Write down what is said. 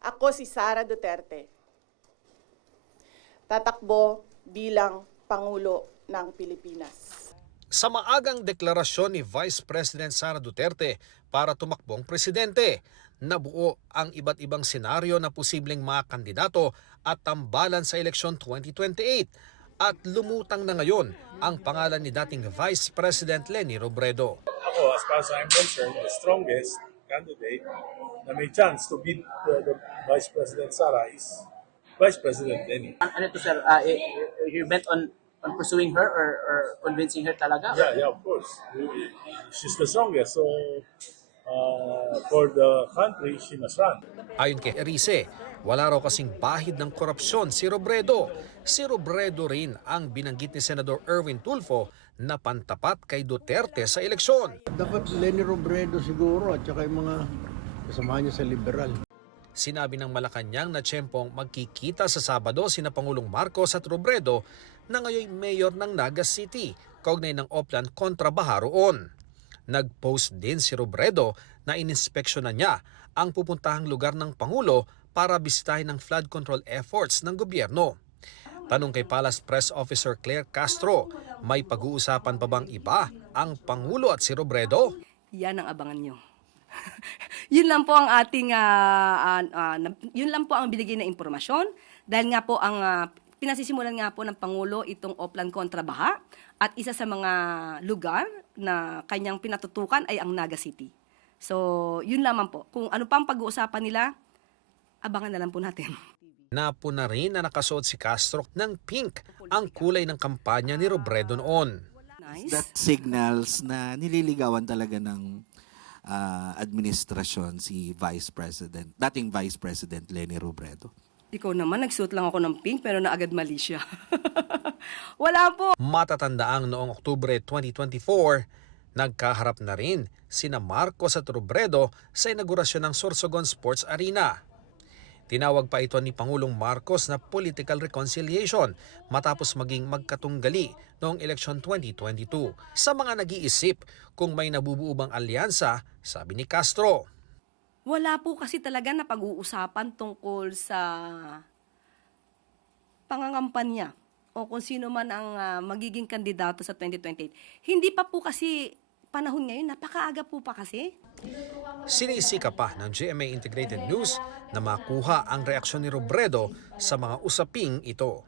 Ako si Sara Duterte. Tatakbo bilang Pangulo ng Pilipinas. Sa maagang deklarasyon ni Vice President Sara Duterte para tumakbong presidente, nabuo ang iba't ibang senaryo na posibleng mga kandidato at tambalan sa eleksyon 2028 at lumutang na ngayon ang pangalan ni dating Vice President Leni Robredo. Ako, as far as I'm concerned, the strongest candidate na may chance to beat the Vice President Sara is Vice President Leni. Ano to, sir? You bet on pursuing her or convincing her talaga? Yeah, of course. She's the strongest. So, for the country, she must run. Ayon kay Erice, wala raw kasing bahid ng korupsyon si Robredo. Si Robredo rin ang binanggit ni Senador Erwin Tulfo na pantapat kay Duterte sa eleksyon. Dapat Leni Robredo siguro at saka yung mga kasama niya sa liberal. Sinabi ng Malacanang na tiyempong magkikita sa Sabado sina Pangulong Marcos at Robredo na ngayon mayor ng Nagas City, kaugnay ng Oplan kontra Baha roon. Nag-post din si Robredo na ininspeksyonan niya ang pupuntahang lugar ng Pangulo para bisitahin ang flood control efforts ng gobyerno. Tanong kay Palace Press Officer Claire Castro, may pag-uusapan pa bang iba ang Pangulo at si Robredo? Yan ang abangan nyo. Yun lang po ang ating yun lang po ang binigay na impormasyon dahil nga po ang pinasisimulan nga po ng Pangulo itong Oplan kontra Baha at isa sa mga lugar na kanyang pinatutukan ay ang Naga City. So, yun lamang po. Kung ano pang pag-uusapan nila, abangan na lang po natin. Napo na rin na nakasuot si Castro ng pink, ang kulay ng kampanya ni Robredo noon. Nice. That signals na nililigawan talaga ng administrasyon si dating Vice President Leni Robredo. Ikaw naman, nagsuot lang ako ng pink pero naagad mali siya. Wala po. Matatandaang noong Oktubre 2024, nagkaharap na rin sina Marcos at Robredo sa inaugurasyon ng Sorsogon Sports Arena. Tinawag pa ito ni Pangulong Marcos na political reconciliation matapos maging magkatunggali noong eleksyon 2022. Sa mga nag-iisip kung may nabubuo bang alyansa, sabi ni Castro, Wala po kasi talaga na pag-uusapan tungkol sa pangangampanya o kung sino man ang magiging kandidato sa 2028. Hindi pa po kasi panahon ngayon, napakaaga po pa kasi. sinisika pa ng GMA Integrated News na makuha ang reaksyon ni Robredo sa mga usaping ito.